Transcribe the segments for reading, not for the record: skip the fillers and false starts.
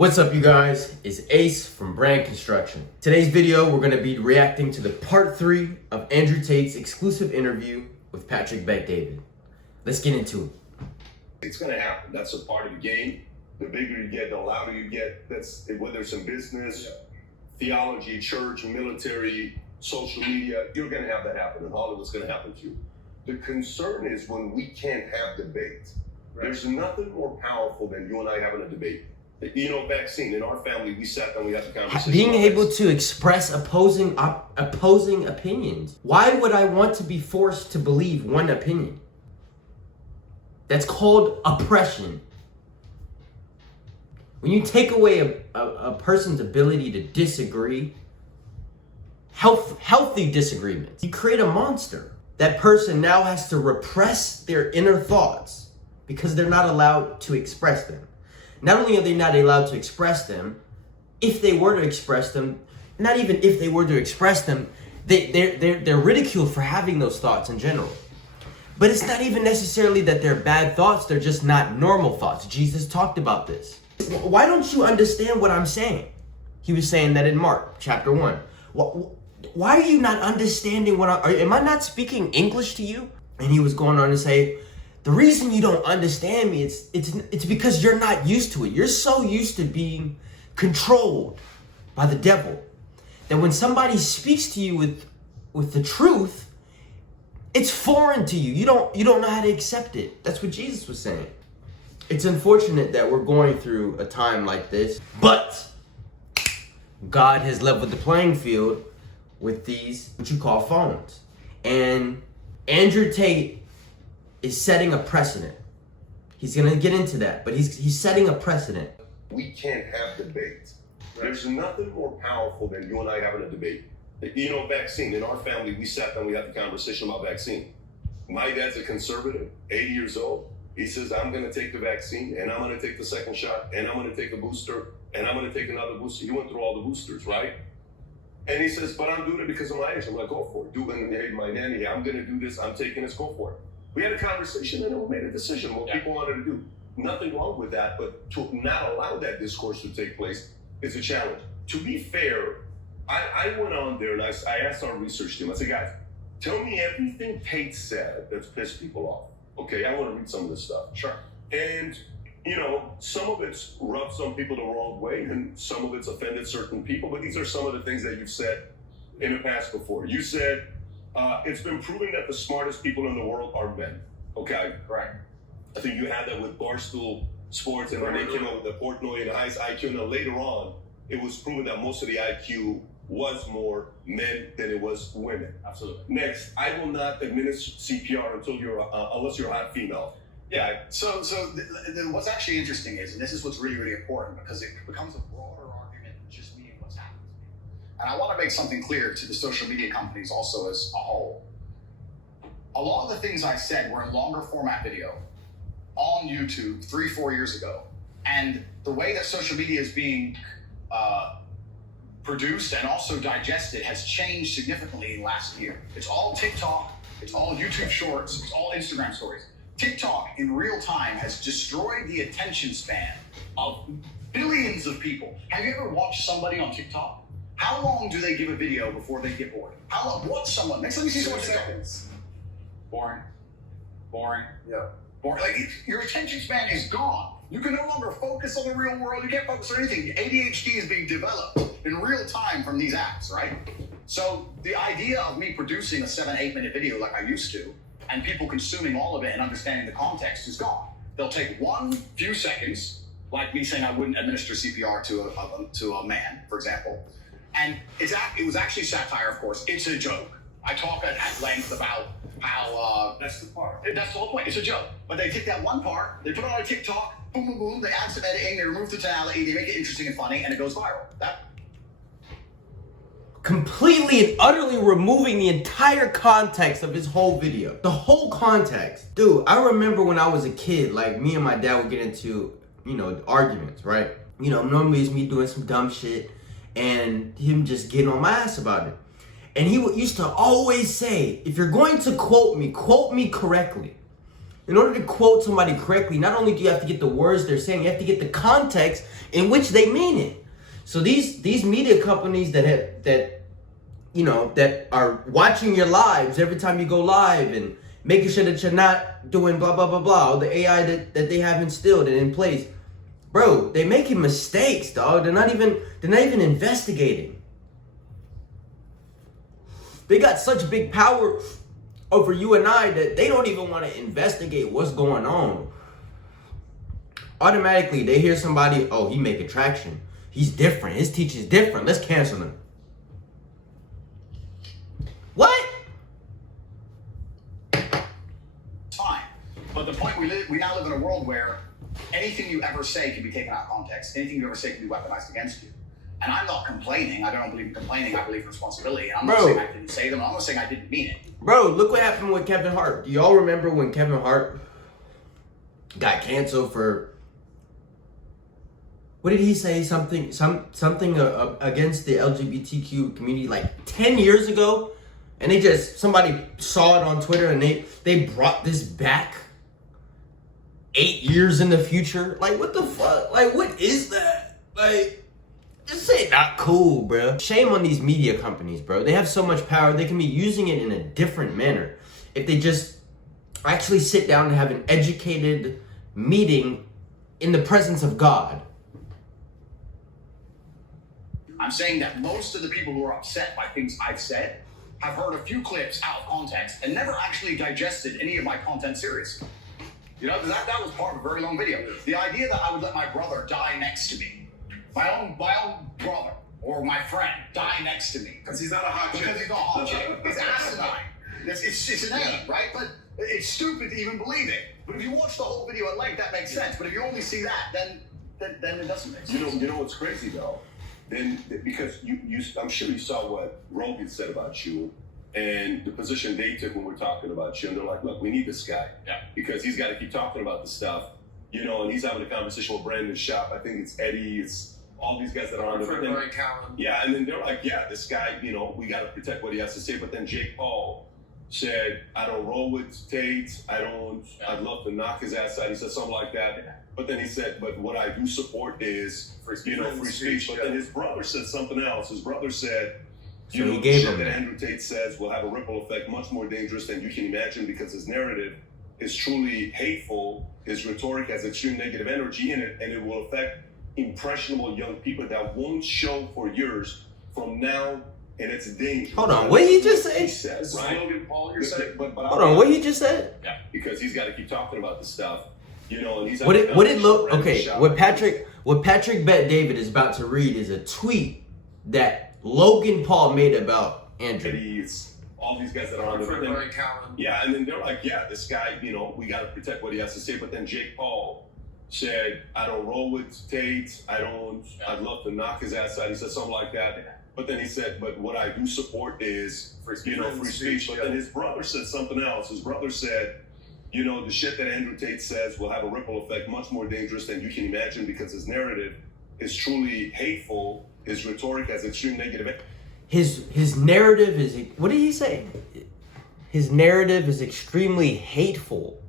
What's up, you guys? It's Ace from Brand Construction. Today's video, we're gonna be reacting to the part 3 of Andrew Tate's exclusive interview with Patrick Bet-David. Let's get into it. It's gonna happen. That's a part of the game. The bigger you get, the louder you get. That's whether it's in business, theology, church, military, social media, you're gonna have that happen, and all of it's gonna happen to you. The concern is when we can't have debate. Right. There's nothing more powerful than you and I having a debate. You know, vaccine. In our family, we sat down, we had the conversation. Being able to express opposing opinions. Why would I want to be forced to believe one opinion? That's called oppression. When you take away a person's ability to disagree, healthy disagreements, you create a monster. That person now has to repress their inner thoughts because they're not allowed to express them. Not only are they not allowed to express them, if they were to express them, not even if they were to express them, they're ridiculed for having those thoughts in general. But it's not even necessarily that they're bad thoughts, they're just not normal thoughts. Jesus talked about this. Why don't you understand what I'm saying? He was saying that in Mark chapter 1. Why are you not understanding am I not speaking English to you? And he was going on to say, the reason you don't understand me, it's because you're not used to it. You're so used to being controlled by the devil that when somebody speaks to you with the truth, it's foreign to you. You don't know how to accept it. That's what Jesus was saying. It's unfortunate that we're going through a time like this, but God has leveled the playing field with these, what you call phones. And Andrew Tate is setting a precedent. He's gonna get into that, but he's setting a precedent. We can't have debate. There's nothing more powerful than you and I having a debate. You know, vaccine. In our family, we sat down, we had the conversation about vaccine. My dad's a conservative, 80 years old. He says, I'm gonna take the vaccine, and I'm gonna take the second shot, and I'm gonna take a booster, and I'm gonna take another booster. He went through all the boosters, right? And he says, but I'm doing it because of my age. I'm like, go for it. Do it. And hey, my nanny, I'm gonna do this, I'm taking this, go for it. We had a conversation and we made a decision what people wanted to do. Nothing wrong with that, but to not allow that discourse to take place is a challenge. To be fair, I went on there and I asked our research team, I said, guys, tell me everything Tate said that's pissed people off. Okay, I want to read some of this stuff. Sure. And, you know, some of it's rubbed some people the wrong way and some of it's offended certain people, but these are some of the things that you've said in the past before. You said, it's been proven that the smartest people in the world are men. Okay? Correct. I think you had that with Barstool Sports and when they came up with the Portnoy and the highest IQ. And then later on, it was proven that most of the IQ was more men than it was women. Absolutely. Next, I will not administer CPR until unless you're a hot female. Yeah. So what's actually interesting is, and this is what's really, really important because it becomes a broader argument than just me and what's happened to me. And I want to make something clear to the social media companies also as a whole. A lot of the things I said were in longer format video on YouTube 3-4 years ago. And the way that social media is being produced and also digested has changed significantly in last year. It's all TikTok, it's all YouTube Shorts, it's all Instagram stories. TikTok in real time has destroyed the attention span of billions of people. Have you ever watched somebody on TikTok? How long do they give a video before they get bored? How long? Watch someone. Next time you see someone, seconds. Boring. Yeah. Boring. Like your attention span is gone. You can no longer focus on the real world. You can't focus on anything. ADHD is being developed in real time from these apps, right? So the idea of me producing a 7-8 minute video like I used to, and people consuming all of it and understanding the context is gone. They'll take few seconds, like me saying I wouldn't administer CPR to a man, for example. And it was actually satire, of course. It's a joke. I talk at length about how that's the part. That's the whole point. It's a joke. But they take that one part, they put it on a TikTok, boom, boom, boom. They add some editing, they remove the tonality, they make it interesting and funny, and it goes viral. Completely and utterly removing the entire context of his whole video. The whole context. Dude, I remember when I was a kid, like me and my dad would get into, arguments, right? Normally it's me doing some dumb shit and him just getting on my ass about it. And he used to always say, if you're going to quote me correctly. In order to quote somebody correctly, not only do you have to get the words they're saying, you have to get the context in which they mean it. So these media companies that are watching your lives every time you go live and making sure that you're not doing blah blah blah blah, or the AI that they have instilled and in place, bro, they're making mistakes, dog. They're not even investigating. They got such big power over you and I that they don't even want to investigate what's going on. Automatically, they hear somebody, oh, he making traction. He's different. His teaching's different. Let's cancel him. What? Fine. But the point we now live in a world where anything you ever say can be taken out of context. Anything you ever say can be weaponized against you. And I'm not complaining. I don't believe in complaining. I believe in responsibility. And I'm not saying I didn't say them. I'm not saying I didn't mean it. Bro, look what happened with Kevin Hart. Do y'all remember when Kevin Hart got canceled for, what did he say? Something against the LGBTQ community like 10 years ago? And somebody saw it on Twitter and they brought this back 8 years in the future. Like, what the fuck? Like, what is that? Like, this ain't not cool, bro. Shame on these media companies, bro. They have so much power. They can be using it in a different manner if they just actually sit down and have an educated meeting in the presence of God. I'm saying that most of the people who are upset by things I've said have heard a few clips out of context and never actually digested any of my content seriously. You know, that was part of a very long video. The idea that I would let my brother die next to me, my own brother or my friend die next to me. Because he's not a hot chick. Because he's not a hot chick. He's asinine. It's inane, right? But it's stupid to even believe it. But if you watch the whole video at length, that makes sense. But if you only see that, then it doesn't make sense. You know what's crazy though? Then because I'm sure you saw what Rogan said about you and the position they took when we're talking about you, and they're like, look, we need this guy. Yeah. Because he's got to keep talking about this stuff, you know, and he's having a conversation with Brandon Schaap. I think it's Eddie, it's all these guys that are on the yeah, and then they're like, yeah, this guy, you know, we got to protect what he has to say. But then Jake Paul said, I don't roll with Tate. I'd love to knock his ass out. He said something like that. But then he said, but what I do support is, free speech. But then his brother said something else. His brother said, so he gave him that Andrew Tate says will have a ripple effect much more dangerous than you can imagine because his narrative is truly hateful. His rhetoric has extreme negative energy in it, and it will affect impressionable young people that won't show for years from now, and it's dangerous. Hold on, what did he just say? He says, right? Logan Paul, you're saying? But hold on, what he just said? Yeah, because he's got to keep talking about this stuff, you know. And he's what it look? Okay, what Patrick Bet David is about to read is a tweet that Logan Paul made about Andrew. It's all these guys that are on the yeah, and then they're like, yeah, this guy, you know, we got to protect what he has to say. But then Jake Paul said, I don't roll with Tate. I'd love to knock his ass out. He said something like that. But then he said, but what I do support is, free speech. But then his brother said something else. His brother said, you know, the shit that Andrew Tate says will have a ripple effect much more dangerous than you can imagine because his narrative is truly hateful. His rhetoric has extreme negative. His narrative is, what did he say? His narrative is extremely hateful.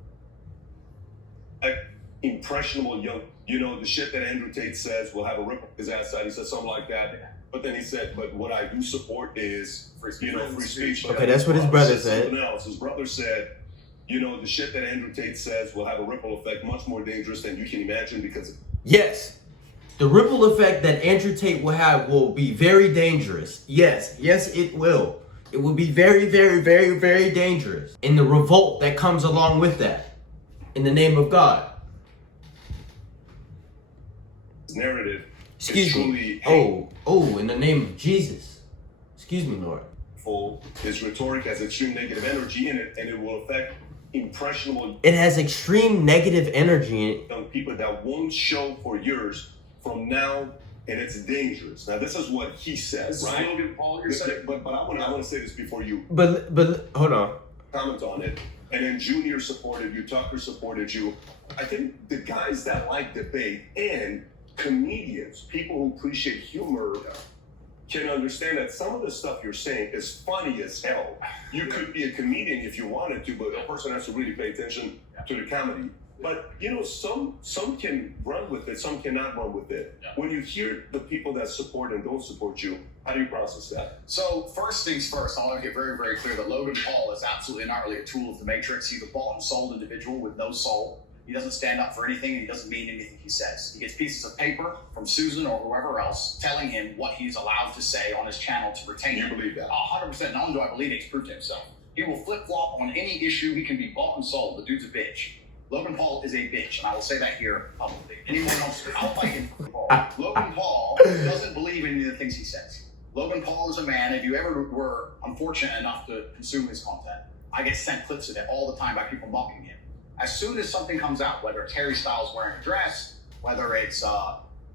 Like impressionable young, you know, the shit that Andrew Tate says will have a ripple his ass out. He said something like that. But then he said, but what I do support is, free speech. Okay, that's what his brother said. Something else. His brother said, you know, the shit that Andrew Tate says will have a ripple effect much more dangerous than you can imagine because. Yes. The ripple effect that Andrew Tate will have will be very dangerous. Yes, it will. It will be very, very, very, very dangerous. And the revolt that comes along with that, in the name of God. His narrative. Excuse me. Oh, in the name of Jesus. Excuse me, Lord. His rhetoric has extreme negative energy in it, and it will affect impressionable. It has extreme negative energy in it. Young people that won't show for years from now, and it's dangerous. Now, this is what he says, right? Logan Paul, you're saying? But I want to say this before you. But hold on. Comment on it. And then Junior supported you, Tucker supported you. I think the guys that like debate and comedians, people who appreciate humor, can understand that some of the stuff you're saying is funny as hell. You could be a comedian if you wanted to, but a person has to really pay attention to the comedy. But you know, some can run with it, some cannot run with it. Yeah. When you hear the people that support and don't support you, how do you process that? So first things first, I want to get very, very clear that Logan Paul is absolutely not really a tool of the Matrix. He's a bought and sold individual with no soul. He doesn't stand up for anything, and he doesn't mean anything he says. He gets pieces of paper from Susan or whoever else telling him what he's allowed to say on his channel to retain You him. believe that? 100%. Not only do I believe it, he's proved to himself. He will flip-flop on any issue. He can be bought and sold. The dude's a bitch. Logan Paul is a bitch, and I will say that here publicly. Anyone else, I'll fight him. Logan Paul doesn't believe in any of the things he says. Logan Paul is a man, if you ever were unfortunate enough to consume his content, I get sent clips of it all the time by people mocking him. As soon as something comes out, whether it's Harry Styles wearing a dress, whether it's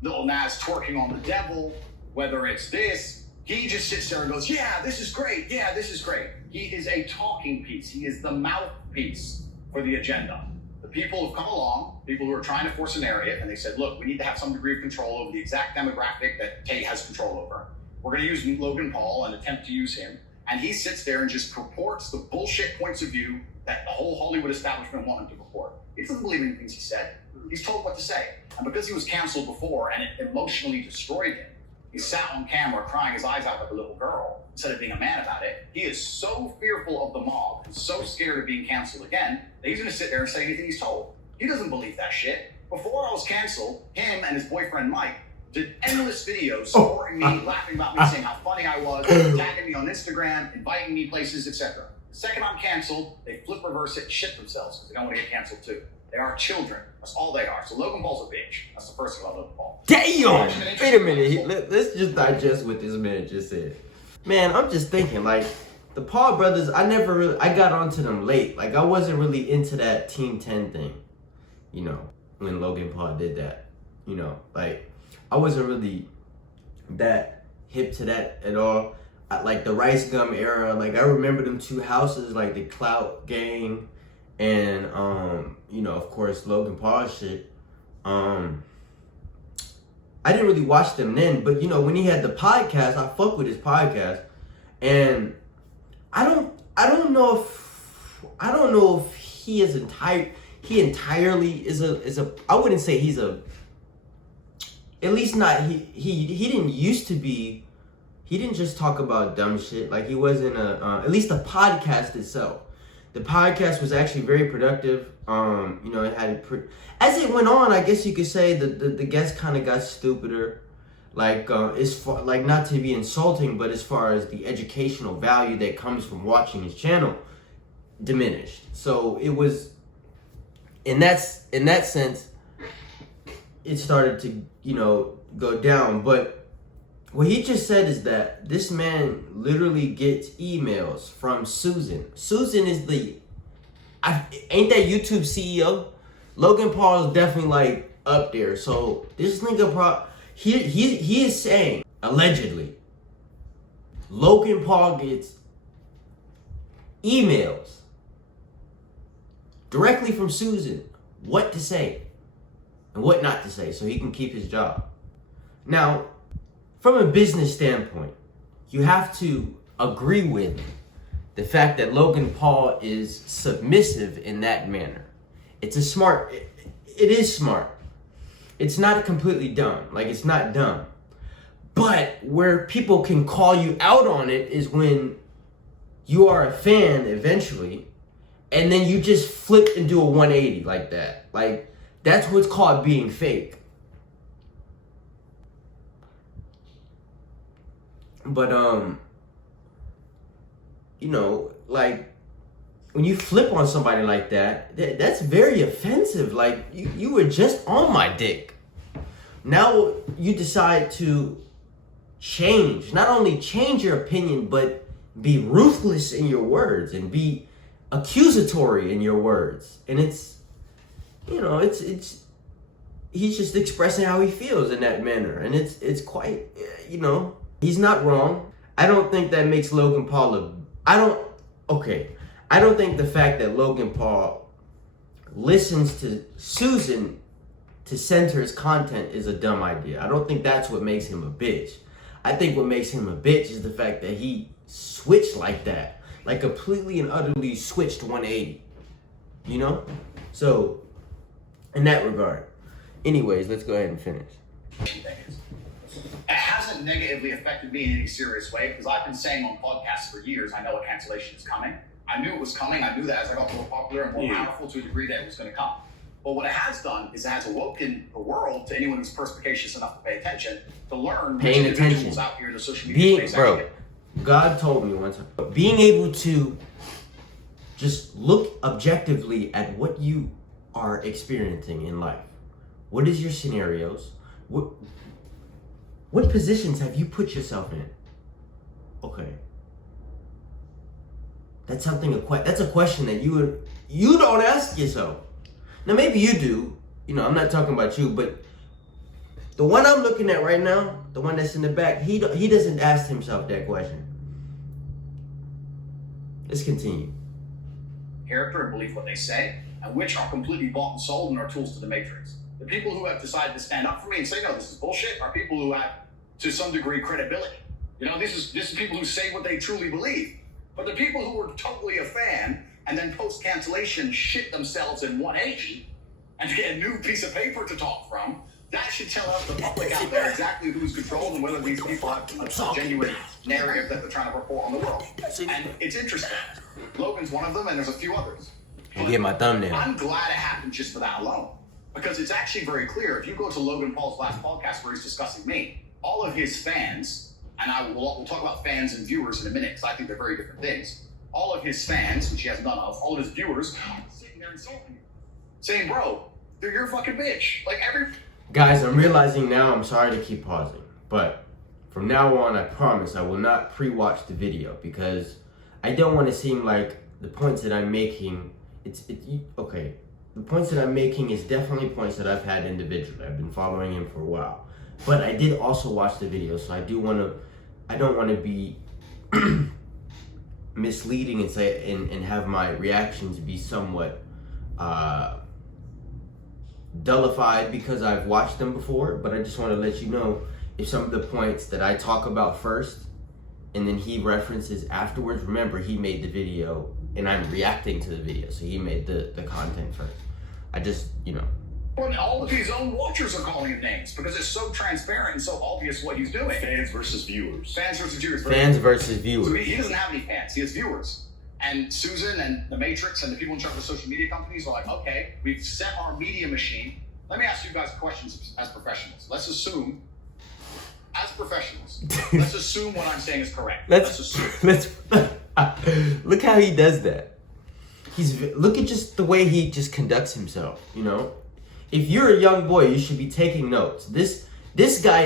Lil Nas twerking on the devil, whether it's this, he just sits there and goes, yeah, this is great. Yeah, this is great. He is a talking piece. He is the mouthpiece for the agenda. The people have come along, people who are trying to force a narrative, and they said, look, we need to have some degree of control over the exact demographic that Tate has control over. We're going to use Logan Paul and attempt to use him. And he sits there and just purports the bullshit points of view that the whole Hollywood establishment want him to purport. He doesn't believe in the things he said. He's told what to say. And because he was canceled before and it emotionally destroyed him, he sat on camera crying his eyes out like a little girl instead of being a man about it. He is so fearful of the mob and so scared of being canceled again that he's going to sit there and say anything he's told. He doesn't believe that shit. Before I was canceled, him and his boyfriend Mike did endless videos supporting me, laughing about me, saying how funny I was, tagging me on Instagram, inviting me places, etc. The second I'm canceled, they flip reverse it and shit themselves because they don't want to get canceled too. They are children. That's all they are. So Logan Paul's a bitch. That's the first thing about Logan Paul. Damn! Wait a minute. Let's just digest what this man just said. Man, I'm just thinking, like, the Paul brothers, I got onto them late. Like, I wasn't really into that Team 10 thing, you know, when Logan Paul did that. You know, like, I wasn't really that hip to that at all. Like, the Rice Gum era, like, I remember them two houses, like, the Clout Gang and, you know, of course, Logan Paul shit. I didn't really watch them then, but you know, when he had the podcast, I fuck with his podcast, and I don't know if he entirely is a I wouldn't say he's a, at least not he didn't used to be, he didn't just talk about dumb shit, like he wasn't at least the podcast itself. The podcast was actually very productive. You know, it had as it went on, I guess you could say the guests kind of got stupider. Like, as far, like, not to be insulting, but as far as the educational value that comes from watching his channel diminished. So it was, in that sense, it started to, you know, go down. But what he just said is that this man literally gets emails from Susan. Susan is ain't that YouTube CEO? Logan Paul is definitely like up there. So this nigga he is saying, allegedly, Logan Paul gets emails directly from Susan what to say and what not to say so he can keep his job. Now, from a business standpoint, you have to agree with the fact that Logan Paul is submissive in that manner. It is smart. It's not completely dumb. Like, it's not dumb. But where people can call you out on it is when you are a fan eventually, and then you just flip and do a 180 like that. Like, that's what's called being fake. But, you know, like, when you flip on somebody like that, that's very offensive. Like, you were just on my dick. Now you decide to change. Not only change your opinion, but be ruthless in your words and be accusatory in your words. And it's, you know, it's he's just expressing how he feels in that manner. And it's quite, you know, he's not wrong. I don't think that makes Logan Paul I don't think the fact that Logan Paul listens to Susan to center his content is a dumb idea. I don't think that's what makes him a bitch. I think what makes him a bitch is the fact that he switched like that. Like completely and utterly switched 180. You know? So, in that regard. Anyways, let's go ahead and finish. It hasn't negatively affected me in any serious way because I've been saying on podcasts for years, I know a cancellation is coming. I knew it was coming. I knew that as I got more popular and more powerful to a degree that it was going to come. But what it has done is it has awoken the world to anyone who's perspicacious enough to pay attention to learn Paying which attention. individuals out here in the social media space. Bro, God told me once, being able to just look objectively at what you are experiencing in life. What is your scenarios? What positions have you put yourself in? Okay. That's that's a question that you don't ask yourself. Now maybe you do. You know, I'm not talking about you, but the one I'm looking at right now, the one that's in the back, he doesn't ask himself that question. Let's continue. Character and believe what they say, and which are completely bought and sold and are tools to the matrix. The people who have decided to stand up for me and say, no, this is bullshit, are people who have, to some degree, credibility. You know, this is people who say what they truly believe. But the people who were totally a fan and then post-cancellation shit themselves in 180 and get a new piece of paper to talk from, that should tell us the public out there exactly who's controlled and whether these people have a genuine narrative that they're trying to report on the world. And it's interesting. Logan's one of them, and there's a few others. I'll get my thumbnail. I'm glad it happened just for that alone. Because it's actually very clear. If you go to Logan Paul's last podcast where he's discussing me, all of his fans, and we'll talk about fans and viewers in a minute because I think they're very different things. All of his fans, which he has none of, all of his viewers, sitting there insulting you, saying, "Bro, you're a fucking bitch." Like Guys, I'm realizing now. I'm sorry to keep pausing, but from now on, I promise I will not pre-watch the video because I don't want to seem like the points that I'm making. Okay. The points that I'm making is definitely points that I've had individually. I've been following him for a while. But I did also watch the video, so I don't want to be misleading and say and have my reactions be somewhat dullified because I've watched them before. But I just want to let you know if some of the points that I talk about first and then he references afterwards, remember he made the video and I'm reacting to the video, so he made the content first. I just, Well, all of his own watchers are calling him names because it's so transparent and so obvious what he's doing. Fans versus viewers. Fans versus viewers. Fans versus viewers. So he doesn't have any fans. He has viewers. And Susan and the Matrix and the people in charge of social media companies are like, okay, we've set our media machine. Let me ask you guys questions as professionals. Let's assume, as professionals, let's assume what I'm saying is correct. Let's assume. Look how he does that. Look at just the way he just conducts himself, If you're a young boy, you should be taking notes. This guy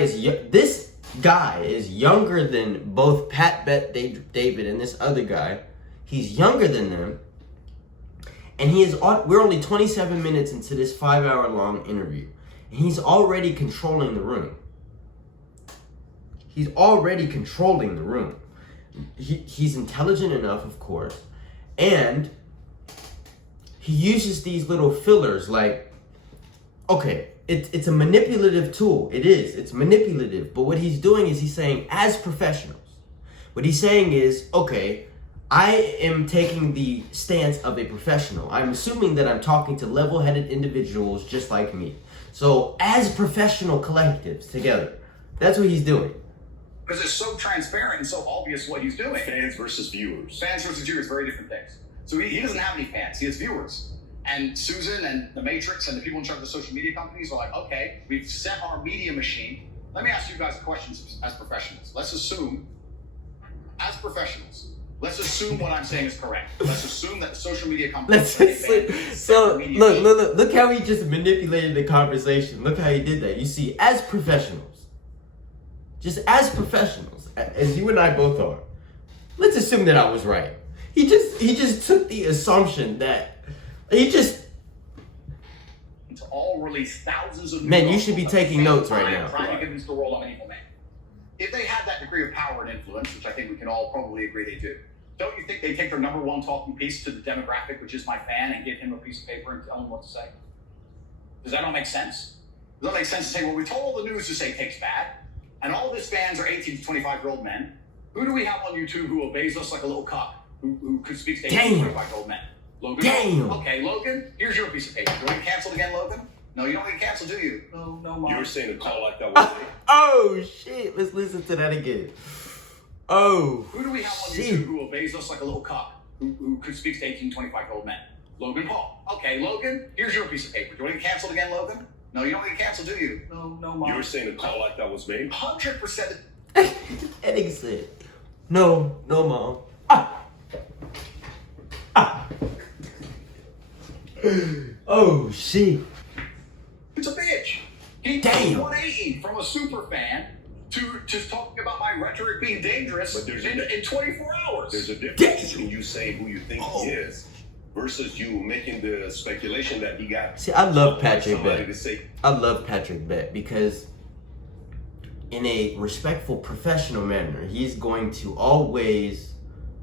is younger than both Pat Bet David and this other guy. He's younger than them. And we're only 27 minutes into this 5-hour long interview. And he's already controlling the room. He's already controlling the room. He's intelligent enough, of course. And he uses these little fillers like, okay, it's a manipulative tool. It is. It's manipulative. But what he's doing is he's saying, as professionals, what he's saying is, okay, I am taking the stance of a professional. I'm assuming that I'm talking to level-headed individuals just like me. So as professional collectives together, that's what he's doing. Because it's so transparent and so obvious what he's doing. Fans versus viewers. Fans versus viewers, very different things. So he doesn't have any fans. He has viewers. And Susan and the Matrix and the people in charge of the social media companies are like, okay, we've set our media machine. Let me ask you guys questions as professionals. Let's assume, as professionals, let's assume what I'm saying is correct. Let's assume that the social media companies look how he just manipulated the conversation. Look how he did that. You see, as professionals, just as professionals, as you and I both are, let's assume that I was right. He just took the assumption that it's all released thousands of man. You should be taking notes right now. Trying to convince the world I'm an evil man. If they had that degree of power and influence, which I think we can all probably agree they do, don't you think they take their number one talking piece to the demographic, which is my fan, and give him a piece of paper and tell him what to say? Does that not make sense? Does that make sense to say, well, we told all the news to say Take's bad, And all of his fans are 18 to 25-year-old men. Who do we have on YouTube who obeys us like a little cuck? Who could speak to 18 to 25-year-old men? Logan? Damn. Okay, Logan, here's your piece of paper. You want to get canceled again, Logan? No, you don't get canceled, do you? No, Mom. You were saying a call like that was Oh shit! Let's listen to that again. Oh. Who do we have on shit. YouTube who obeys us like a little cuck? Who could speak to 18 to 25-year-old men? Logan Paul. Okay, Logan, here's your piece of paper. Do you want to get canceled again, Logan? No, you don't get canceled, do you? No, Mom. You were saying a call like that was made? 100%. That nigga said, no, mom. Oh shit. It's a bitch. He Damn. 180 from a super fan to just talking about my rhetoric being dangerous But there's in 24 hours. There's a difference Damn. between you saying who you think he is versus you making the speculation that he got. See, I love Patrick somebody Beck. to say, I love Patrick Beck because in a respectful, professional manner, he's going to always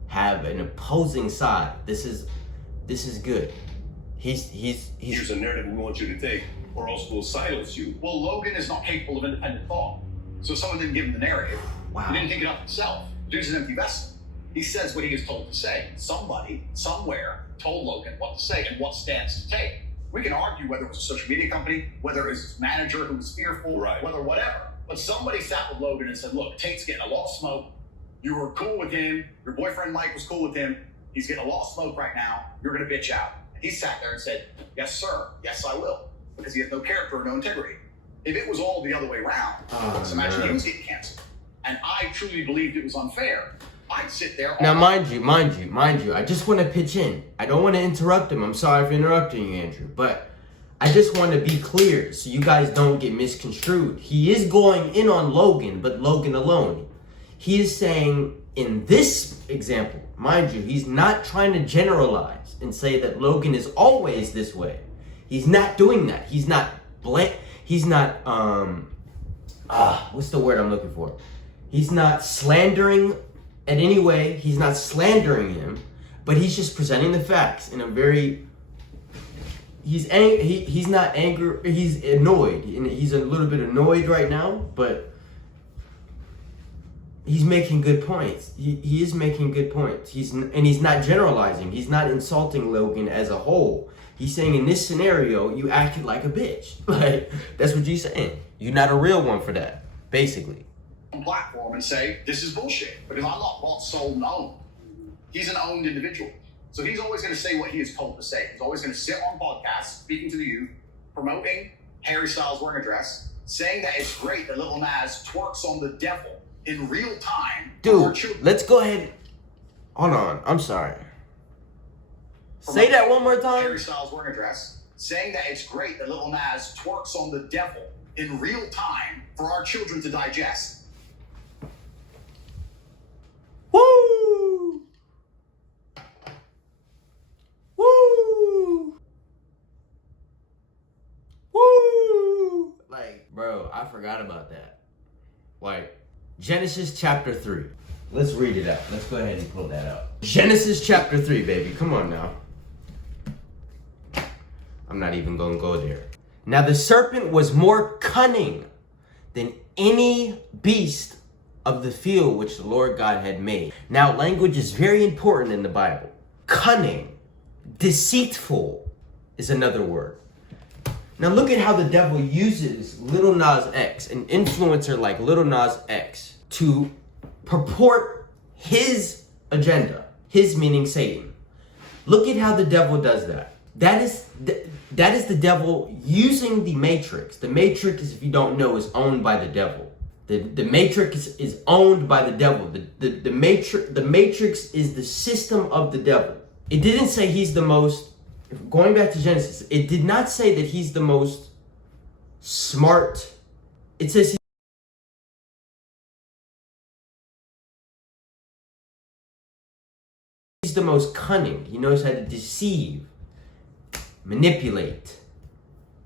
have an opposing side. This is good. here's a narrative we want you to take, or else we'll silence you. Well, Logan is not capable of independent thought. So someone didn't give him the narrative. Wow. He didn't think it up himself. Dude's an empty vessel. He says what he is told to say. Somebody, somewhere, told Logan what to say and what stance to take. We can argue whether it was a social media company, whether it was his manager who was fearful, Right. whether whatever. But somebody sat with Logan and said, look, Tate's getting a lot of smoke. You were cool with him. Your boyfriend Mike was cool with him. He's getting a lot of smoke right now. You're going to bitch out. And he sat there and said, yes, sir. Yes, I will. Because he has no character or no integrity. If it was all the other way around, let's imagine he was getting canceled. And I truly believed it was unfair. I'd sit there. Now, mind you, I just want to pitch in. I don't want to interrupt him. I'm sorry for interrupting you, Andrew. But I just want to be clear so you guys don't get misconstrued. He is going in on Logan, but Logan alone. He is saying, in this example, mind you, he's not trying to generalize and say that Logan is always this way. He's not doing that. He's not what's the word I'm looking for? He's not slandering in any way. He's not slandering him, but he's just presenting the facts in a very, he's not angry, he's annoyed. And he's a little bit annoyed right now, but he's making good points. He is making good points. He's not generalizing. He's not insulting Logan as a whole. He's saying in this scenario, you acted like a bitch. Like, that's what you're saying. You're not a real one for that, basically. Platform and say, this is bullshit. Because I'm not bought, sold, and owned. He's an owned individual. So he's always going to say what he is told to say. He's always going to sit on podcasts, speaking to the youth, promoting Harry Styles wearing a dress, saying that it's great that Lil Nas twerks on the devil in real time. Dude, let's go ahead. Hold on. I'm sorry. Say that one more time. Harry Styles wearing a dress, saying that it's great that Lil Nas twerks on the devil in real time for our children to digest. Woo! Woo! Woo! Like, bro, I forgot about that. Like, Genesis chapter 3. Let's read it out. Let's go ahead and pull that out. Genesis chapter 3, baby. Come on now. I'm not even gonna go there. Now the serpent was more cunning than any beast of the field which the Lord God had made. Now language is very important in the Bible. Cunning, deceitful is another word. Now look at how the devil uses Lil Nas X, an influencer like Lil Nas X, to purport his agenda. His meaning Satan. Look at how the devil does that. That is the devil using the Matrix. The Matrix, if you don't know, is owned by the devil. The Matrix is owned by the devil. The Matrix is the system of the devil. It didn't say he's the most, going back to Genesis, it did not say that he's the most smart. It says he's the most cunning. He knows how to deceive, manipulate.